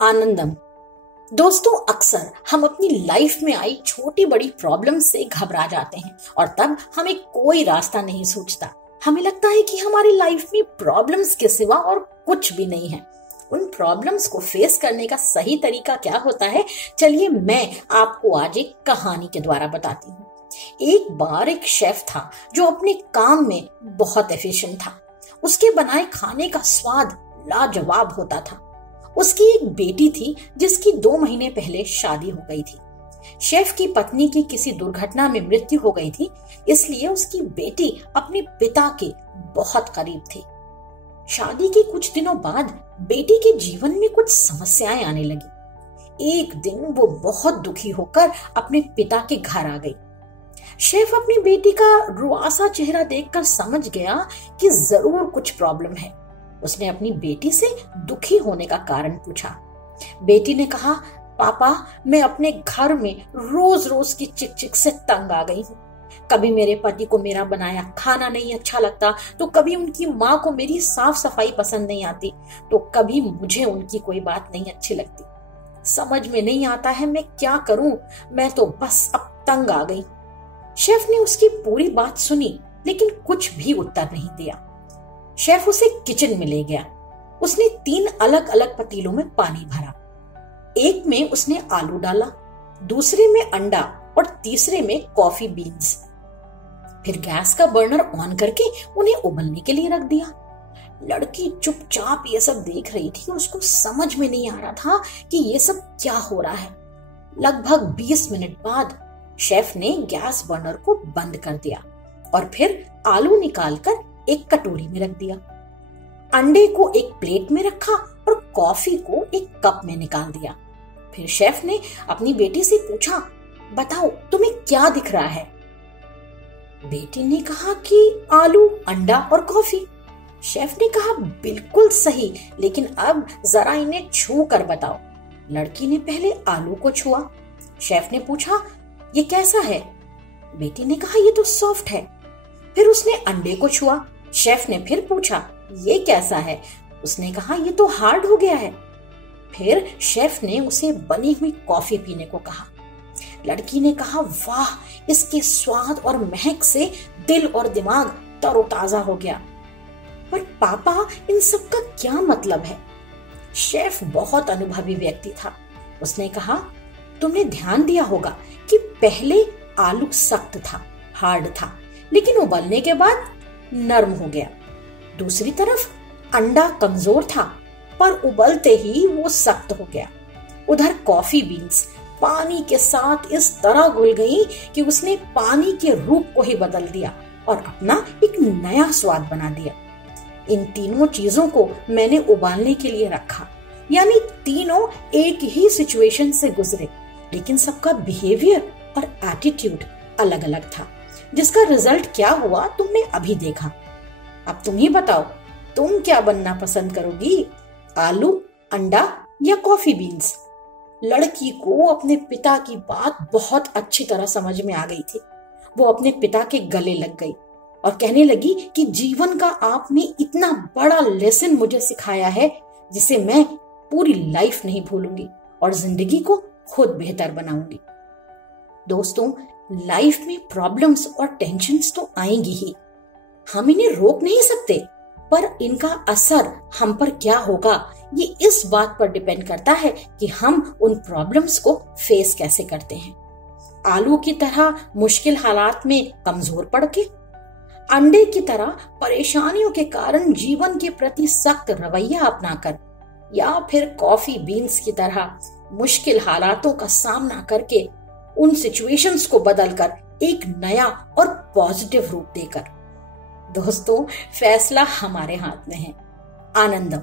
आनंदम। दोस्तों, अक्सर हम अपनी लाइफ में आई छोटी बड़ी प्रॉब्लम से घबरा जाते हैं और तब हमें कोई रास्ता नहीं सूझता। हमें लगता है कि हमारी लाइफ में प्रॉब्लम्स के सिवा और कुछ भी नहीं है। उन प्रॉब्लम्स को फेस करने का सही तरीका क्या होता है, चलिए मैं आपको आज एक कहानी के द्वारा बताती हूँ। एक बार एक शेफ था जो अपने काम में बहुत एफिशिएंट था। उसके बनाए खाने का स्वाद लाजवाब होता था। उसकी एक बेटी थी जिसकी 2 महीने पहले शादी हो गई थी। शेफ की पत्नी की किसी दुर्घटना में मृत्यु हो गई थी, इसलिए उसकी बेटी अपने पिता के बहुत करीब थी। शादी के कुछ दिनों बाद बेटी के जीवन में कुछ समस्याएं आने लगी। एक दिन वो बहुत दुखी होकर अपने पिता के घर आ गई। शेफ अपनी बेटी का रुआसा चेहरा देखकर समझ गया कि जरूर कुछ प्रॉब्लम है। उसने अपनी बेटी से दुखी होने का कारण पूछा। बेटी ने कहा, पापा, मैं अपने घर में रोज रोज की चिक चिक से तंग आ गई हूँ। कभी मेरे पति को मेरा बनाया खाना नहीं अच्छा लगता, तो कभी उनकी माँ को मेरी साफ सफाई पसंद नहीं आती, तो कभी मुझे उनकी कोई बात नहीं अच्छी लगती। समझ में नहीं आता है मैं क्या करूं, मैं तो बस अब तंग आ गई। शेफ ने उसकी पूरी बात सुनी, लेकिन कुछ भी उत्तर नहीं दिया। शेफ उसे किचन में ले गया। उसने 3 अलग अलग पतीलों में पानी भरा। एक में उसने आलू डाला, दूसरे में अंडा और तीसरे में कॉफी बीन्स। फिर गैस का बर्नर ऑन करके उन्हें उबलने के लिए रख दिया। लड़की चुपचाप ये सब देख रही थी। उसको समझ में नहीं आ रहा था कि ये सब क्या हो रहा है। लगभग 20 मिनट बाद शेफ ने गैस बर्नर को बंद कर दिया और फिर आलू निकालकर एक कटोरी में रख दिया। अंडे को एक प्लेट में रखा और कॉफी को एक कप में निकाल दिया। फिर शेफ ने अपनी बेटी से पूछा, बताओ तुम्हें क्या दिख रहा है? बेटी ने कहा कि आलू, अंडा और कॉफी। शेफ ने कहा, बिल्कुल सही, लेकिन अब जरा इन्हें छू कर बताओ। लड़की ने पहले आलू को छुआ। शेफ ने पूछा, ये कैसा है? बेटी ने कहा, ये तो सॉफ्ट है। फिर उसने अंडे को छुआ। शेफ ने फिर पूछा, ये कैसा है? उसने कहा, ये तो हार्ड हो गया है। फिर शेफ ने उसे बनी हुई कॉफी पीने को कहा। लड़की ने कहा, वाह, इसके स्वाद और महक से दिल और दिमाग तरोताजा हो गया। पर पापा, इन सब का क्या मतलब है? शेफ बहुत अनुभवी व्यक्ति था। उसने कहा, तुमने ध्यान दिया होगा कि पहले आलू सख्त था, हार्ड था, लेकिन उबलने के बाद नरम हो गया। दूसरी तरफ अंडा कमजोर था, पर उबलते ही वो सख्त हो गया। उधर कॉफी बीन्स पानी के साथ इस तरह घुल गई कि उसने पानी के रूप को ही बदल दिया और अपना एक नया स्वाद बना दिया। इन तीनों चीजों को मैंने उबालने के लिए रखा, यानी तीनों एक ही सिचुएशन से गुजरे, लेकिन सबका बिहेवियर और एटीट्यूड अलग अलग था। जिसका रिजल्ट क्या हुआ तुमने अभी देखा। अब तुम ही बताओ, तुम क्या बनना पसंद करोगी, आलू, अंडा या कॉफी बीन्स? लड़की को अपने पिता की बात बहुत अच्छी तरह समझ में आ गई थी। वो अपने पिता के गले लग गई और कहने लगी कि जीवन का आपने इतना बड़ा लेसन मुझे सिखाया है, जिसे मैं पूरी लाइफ नहीं भूलूंगी और जिंदगी को खुद बेहतर बनाऊंगी। दोस्तों, लाइफ में प्रॉब्लम्स और टेंशन्स तो आएंगी ही। हम इन्हें रोक नहीं सकते, पर इनका असर हम पर क्या होगा, ये इस बात पर डिपेंड करता है कि हम उन प्रॉब्लम्स को फेस कैसे करते हैं। आलू की तरह मुश्किल हालात में कमजोर पड़ के, अंडे की तरह परेशानियों के कारण जीवन के प्रति सख्त रवैया अपनाकर, या फिर कॉफी बीन्स की तरह मुश्किल हालातों का सामना करके उन सिचुएशंस को बदलकर एक नया और पॉजिटिव रूप देकर। दोस्तों, फैसला हमारे हाथ में है। आनंदम।